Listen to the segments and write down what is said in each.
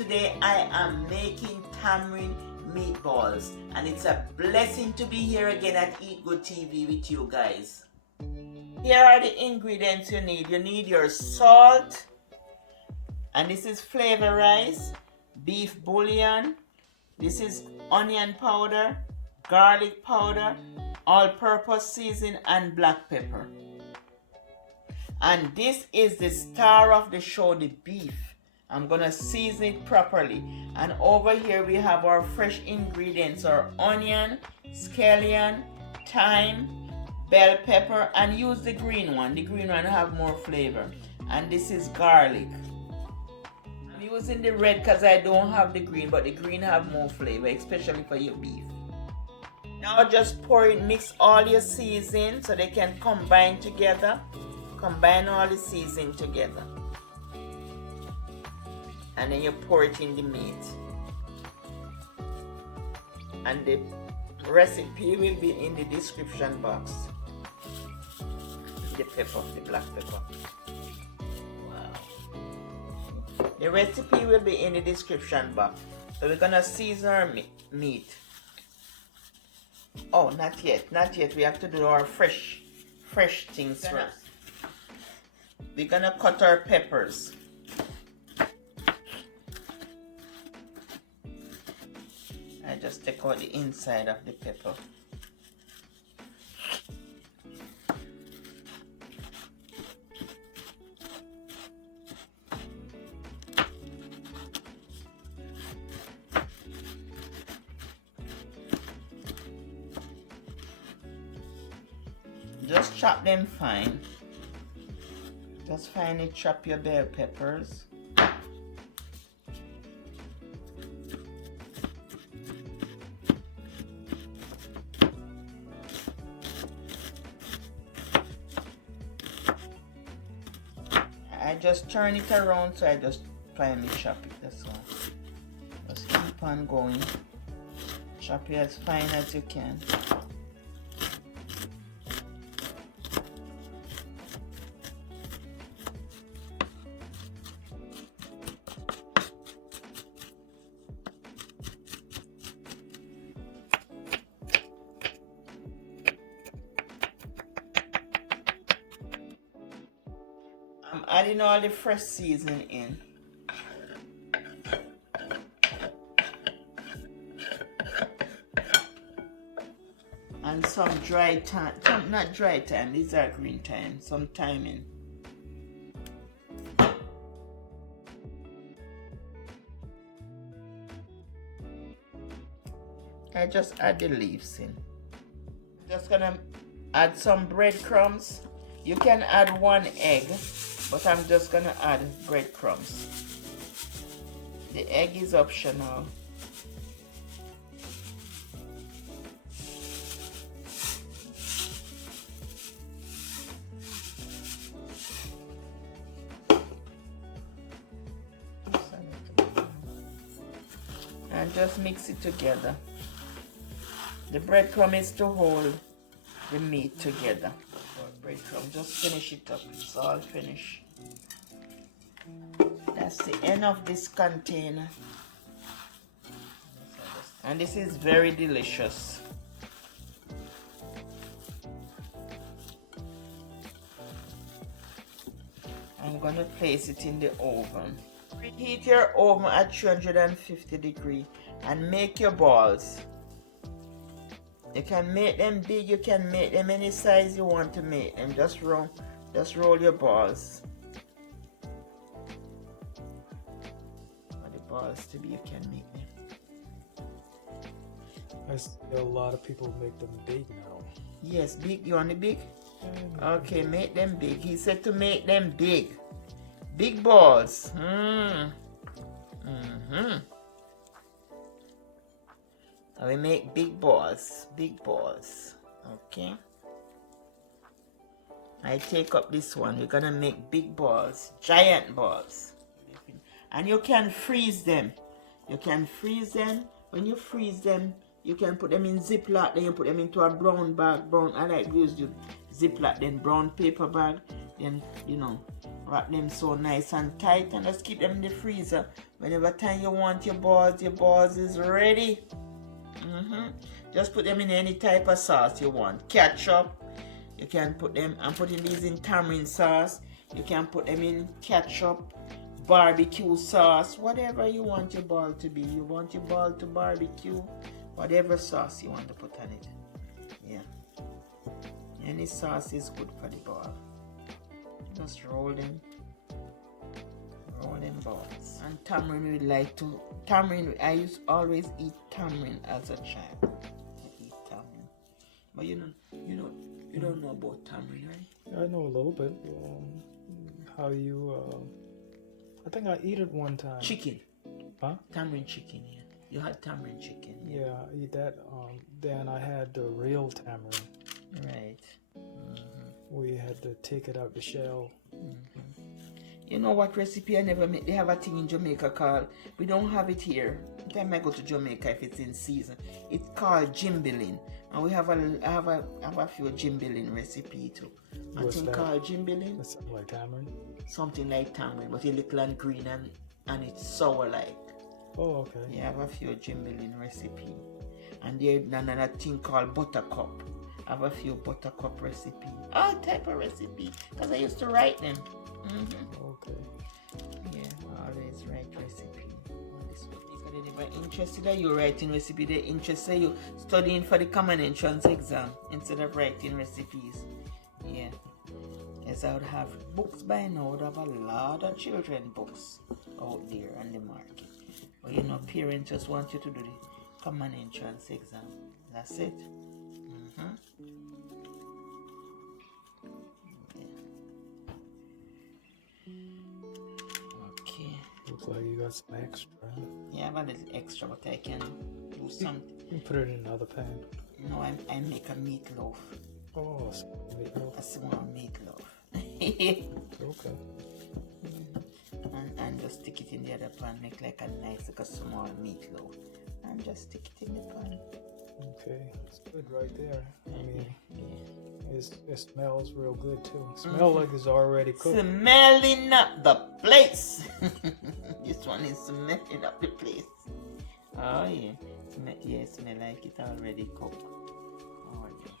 today I am making tamarind meatballs, and it's a blessing to be here again at Eat Good TV with you guys. Here are the ingredients you need. You need your salt, and this is flavor rice, beef bouillon, this is onion powder, garlic powder, all-purpose seasoning, and black pepper. And this is the star of the show, the beef. I'm gonna season it properly. And over here we have our fresh ingredients, our onion, scallion, thyme, bell pepper, and use the green one. The green one have more flavor. And this is garlic. I'm using the red because I don't have the green, but the green have more flavor, especially for your beef. Now just pour it, mix all your seasoning so they can combine together. Combine all the seasoning together. And then you pour it in the meat. And the recipe will be in the description box. The pepper, the black pepper. Wow. The recipe will be in the description box. So we're gonna season our meat. Oh, not yet, not yet. We have to do our fresh things first. We're gonna cut our peppers. I just take out the inside of the pepper. Just chop them fine. Just finely chop your bell peppers. I just turn it around, so I just finely chop it, that's all. Just keep on going. Chop it as fine as you can. I'm adding all the fresh seasoning in. And some dry thyme, not dry thyme, these are green thyme, some thyme in. I just add the leaves in. Just gonna add some breadcrumbs. You can add 1 egg, but I'm just gonna add breadcrumbs. The egg is optional. And just mix it together. The breadcrumb is to hold the meat together. Breadcrumb, just finish it up. It's all finished. That's the end of this container. And this is very delicious. I'm gonna place it in the oven. Preheat your oven at 350 degrees and make your balls. You can make them big, you can make them any size you want to make them. Just roll your balls. For the balls to be, you can make them. I see a lot of people make them big now. Yes, big. You want it big? Okay, make them big. He said to make them big. Big balls. We make big balls. Okay. I take up this one. We're gonna make big balls, giant balls. And you can freeze them. When you freeze them, you can put them in Ziploc, then you put them into a brown bag. I like to use the Ziploc, then brown paper bag. Then, wrap them so nice and tight and just keep them in the freezer Whenever time you want your balls is ready. Just put them in any type of sauce you want. Ketchup, you can put them. I'm putting these in tamarind sauce. You can put them in ketchup, barbecue sauce, whatever you want your ball to be. You want your ball to barbecue, whatever sauce you want to put on it. Yeah. Any sauce is good for the ball. Just roll them balls. And tamarind, I used to always eat tamarind as a child. I eat tamarind. But you don't know about tamarind, right? I know a little bit. How you? I think I eat it one time. Chicken. Huh? Tamarind chicken. Yeah. You had tamarind chicken. Yeah, I eat that. Then I had the real tamarind. Right. We had to take it out the shell. You know what recipe I never made? They have a thing in Jamaica called, we don't have it here. Time I go to Jamaica if it's in season. It's called jimbilin. And we have I have a few jimbilin recipe too. I What's think that? called jimbilin. That's something like tamarind. Something like tamarind, but a little and green and it's sour like. Oh, okay. Yeah, I have a few jimbilin recipe. And there's another thing called buttercup. I have a few buttercup recipe. All type of recipe. Because I used to write them. Okay. Yeah, always write recipe. They're interested in you writing recipe. They're interested in you studying for the common entrance exam instead of writing recipes. Yeah. Yes, I would have books by now. I would have a lot of children books out there on the market. But parents just want you to do the common entrance exam. That's it. Looks like you got some extra. Yeah, I have a little extra, but I can do something. You put it in another pan. No, I make a meatloaf. Oh, a small meatloaf. A small meatloaf. Okay. And just stick it in the other pan, make like a nice, like a small meatloaf. And just stick it in the pan. Okay, it's good right there. I mean, yeah. it smells real good too. Smells like it's already cooked. Smelling up the place. This one is smelling up the place. Oh yeah, smell like it already cooked. Oh yeah.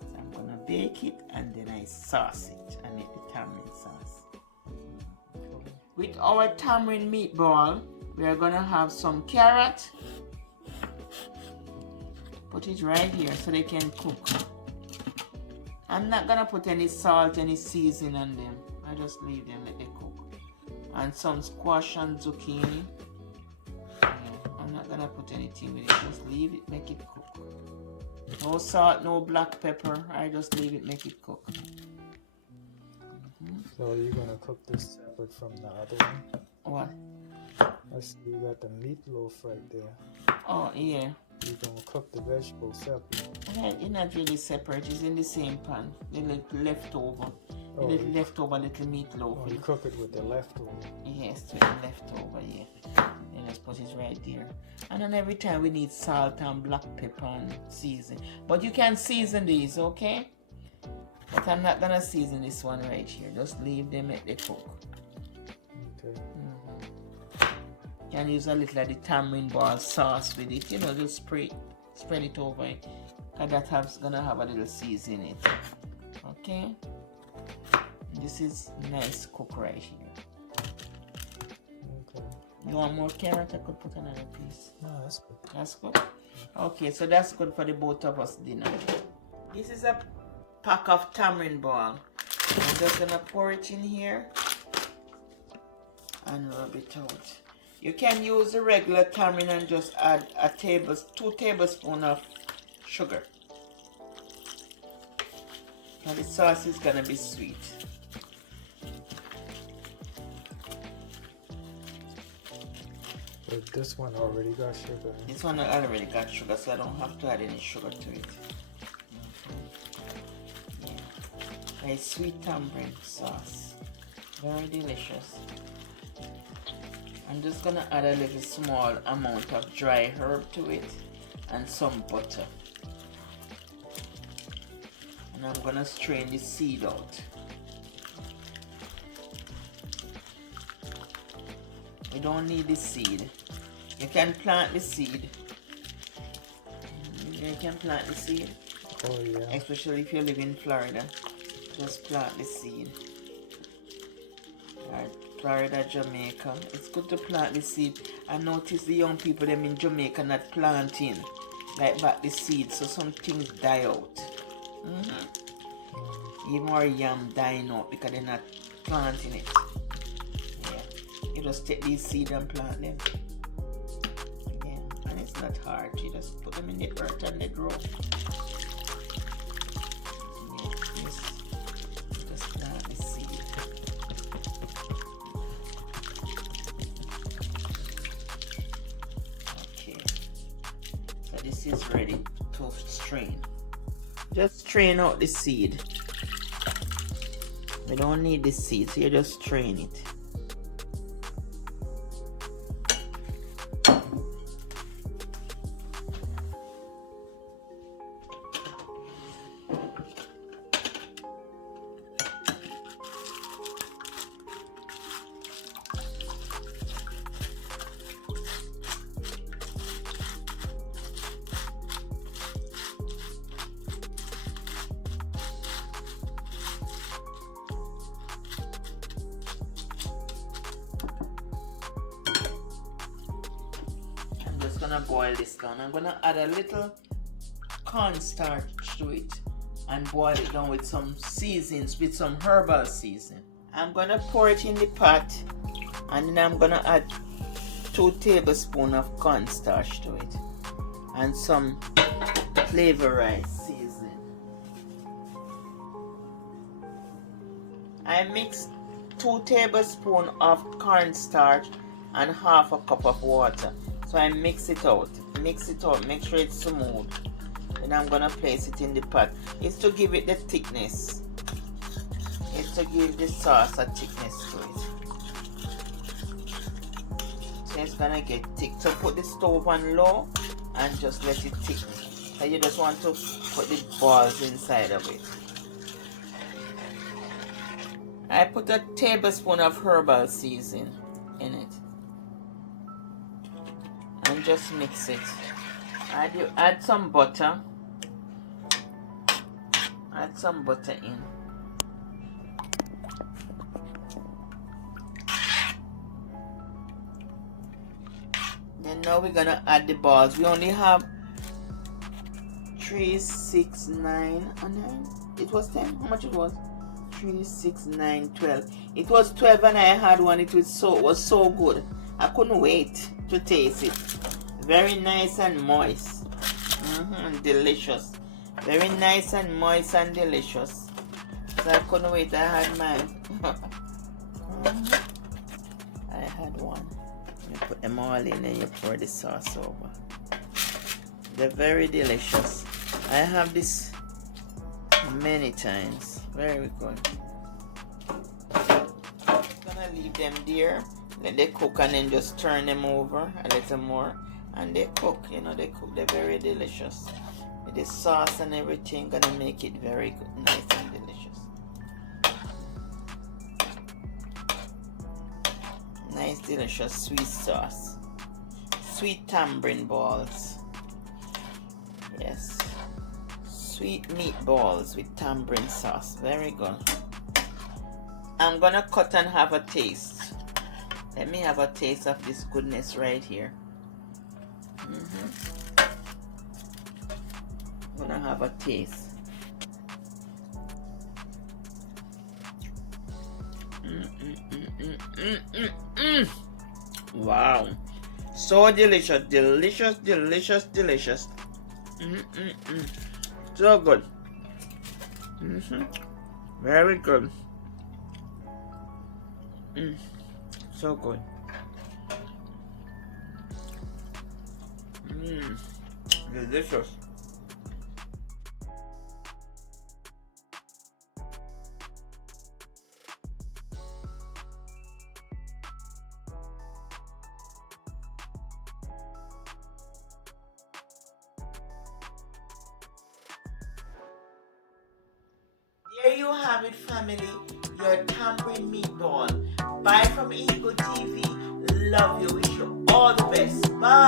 So I'm gonna bake it and then I sauce it. I make the tamarind sauce. With our tamarind meatball, we are gonna have some carrot. Put it right here so they can cook. I'm not gonna put any salt, any seasoning on them. I just leave them let they cook. And some squash and zucchini. Yeah, I'm not gonna put anything with it. Just leave it, make it cook. No salt, no black pepper. I just leave it, make it cook. So you're gonna cook this separate from the other one? What? I see you got the meatloaf right there. Oh yeah. You're gonna cook the vegetables separate. It's not really separate. It's in the same pan. The little leftover. Oh, The little leftover little meatloaf. Oh, you cook it with the leftover. Yes, with the leftover, yeah. Then just put it right there. And then every time we need salt and black pepper and season. But you can season these, okay? But I'm not gonna season this one right here. Just leave them at the cook. Okay. You can use a little of the tamarind ball sauce with it. Just spread it over it. Cause that's gonna have a little season in it. Okay? This is nice cook right here. Okay. You want more carrot? I could put another piece. No, that's good. That's good? Okay, so that's good for the both of us dinner. This is a pack of tamarind ball. I'm just gonna pour it in here and rub it out. You can use the regular tamarind and just add 2 tablespoons of sugar. Now the sauce is gonna be sweet. But this one already got sugar. This one already got sugar, so I don't have to add any sugar to it. Yeah. A sweet tamarind sauce. Very delicious. I'm just gonna add a little small amount of dry herb to it and some butter. And I'm gonna strain the seed out. We don't need the seed. You can plant the seed. You can plant the seed. Oh yeah. Especially if you live in Florida. Just plant the seed. Alright, Florida, Jamaica. It's good to plant the seed. I notice the young people them in Jamaica not planting like back the seed, so some things die out. Even more yam dying out because they're not planting it. Yeah. You just take these seeds and plant them. Yeah, and it's not hard. You just put them in the earth and they grow. Just plant the seed. Okay. So this is ready to strain. Just strain out the seed. We don't need the seed, so you just strain it. Gonna boil this down. I'm gonna add a little cornstarch to it and boil it down with some seasonings, with some herbal seasoning. I'm gonna pour it in the pot and then I'm gonna add 2 tablespoons of cornstarch to it and some flavorized seasoning. I mixed 2 tablespoons of cornstarch and half a cup of water. So I mix it out, make sure it's smooth. Then I'm gonna place it in the pot. It's to give it the thickness. It's to give the sauce a thickness to it. So it's gonna get thick. So put the stove on low and just let it thicken. So you just want to put the balls inside of it. I put a tablespoon of herbal seasoning in it. And just mix it. Add some butter. Add some butter in. Then now we're gonna add the balls. We only have 3, 6, 9, and 9. It was 10. How much it was? 3, 6, 9, 12. It was 12 and I had one. It was so good. I couldn't wait to taste it. Very nice and moist. Delicious. Very nice and moist and delicious. So I couldn't wait. I had mine. I had one. You put them all in and you pour the sauce over. They're very delicious. I have this many times. Very good. I'm gonna leave them there. Let they cook and then just turn them over a little more. And they cook, they cook. They're very delicious. With the sauce and everything, gonna make it very good, nice and delicious. Nice, delicious sweet sauce. Sweet tamarind balls. Yes. Sweet meatballs with tamarind sauce. Very good. I'm gonna cut and have a taste. Let me have a taste of this goodness right here. I'm gonna have a taste. Wow, so delicious, delicious, delicious, delicious. So good. Very good. So good. Delicious. There you have it, family. Your tamarind meatball. Buy from Eagle TV. love you. Wish you all the best. Bye.